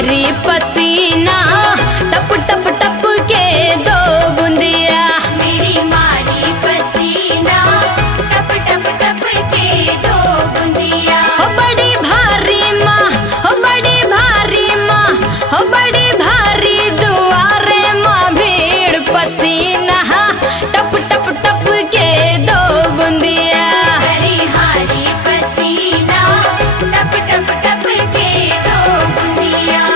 मारी पसीना टप टप टप के दो बूंदिया। मेरी मारी पसीना टप टप टप के दो बूंदिया। हो बड़ी भारी माँ, हो बड़ी भारी माँ, हो बड़ी भारी दुआरे माँ भीड़ पसीना टप टप टप के दो बूंदिया। हरी हरी पसीना टप टप टप के दो बूंदिया।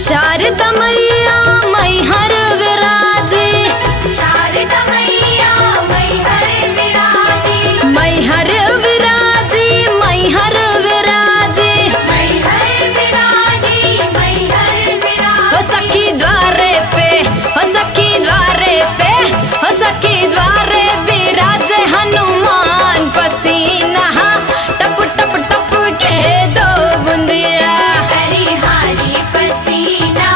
शारदा मैया मैहर विराजे, शारदा मैया मैहर विराजी। मैहर विराजे, मैहर विराजे। मैहर विराजी मैहर विराजी। हो सखी द्वारे पे, हो सखी द्वारे पे, हो सखी द्वारे विराजे हनुमान पसीना टप टप टप के दो बूंदिया। हरी हरी पसीना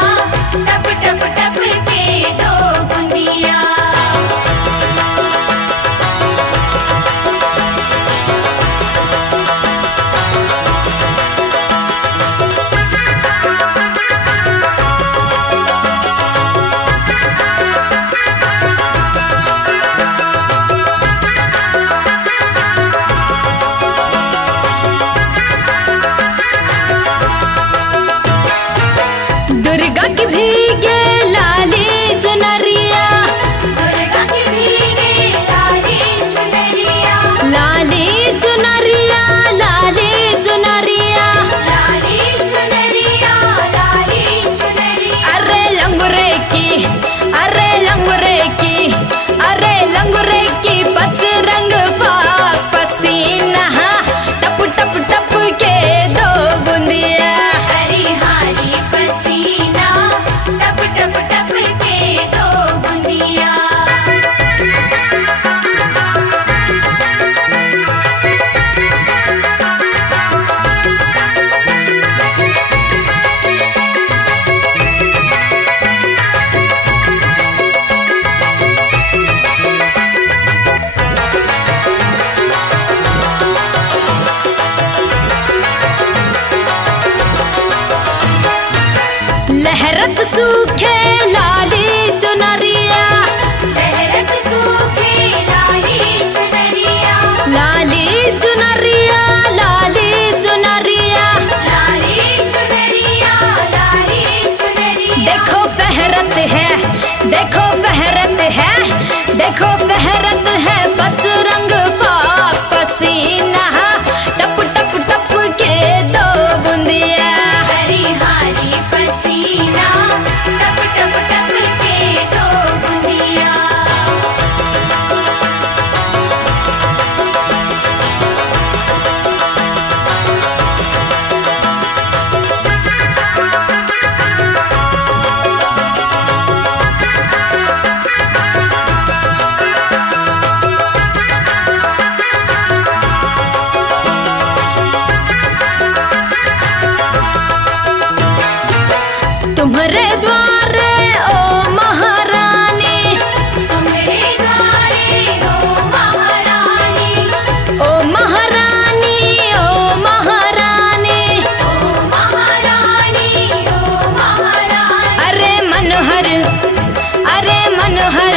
टप टप टप के दो बूंदिया। दुर्गा की भीगे लाली चुनरिया, दुर्गा की भीगे लाली चुनरिया। लाली चुनरिया, लाली चुनरिया। लाली चुनरिया लाली चुनरिया। अरे लंगुरे की, अरे लंगुरे की, अरे लंगुरे की बजरंग फाक पसीना टप टप टप के दो बूंदिया। हरी हरी पसीना टप टप टप के दो बूंदिया। लहरत सूखे लाली चुनरिया, लहरत सूखे लाली चुनरिया। लाली चुनरिया, लाली चुनरिया। लाली चुनरिया लाली चुनरिया। देखो फहरत है, देखो फहरत है, देखो फहरत है बजरंग फाक पसीना टप टप टप के दो बूंदिया। हरी हरी पसीना टप टप टप के दो बूंदिया। तुम्हारे द्वारे ओ महारानी, तुम्हारे द्वारे ओ महारानी। ओ महारानी, ओ महारानी। ओ महारानी ओ महारानी। अरे मनोहर, अरे मनोहर,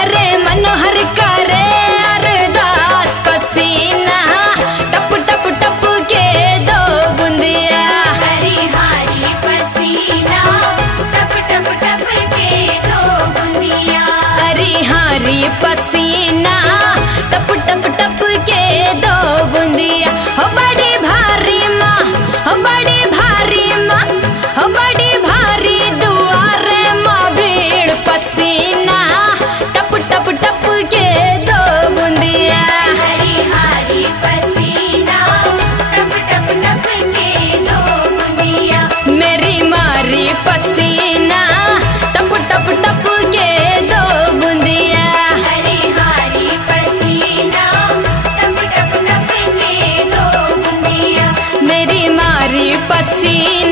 अरे मनोहर करे अरदास पसीना टप टप टप के दो बूंदिया। हरी हरी पसीना टप टप टप के दो बूंदिया। हरी हरी पसीना टप टप टप के दो बूंदिया। हो बड़ी भारी माँ, हो बड़ी भारी माँ, हो बड़ी भारी दुआरे माँ भीड़ पसीना टप टप टप के दो बूंदिया। हरी हरी पसीना टप टप टप के दो बूंदिया। मेरी मारी पसीना टप टप टप के दो पसीना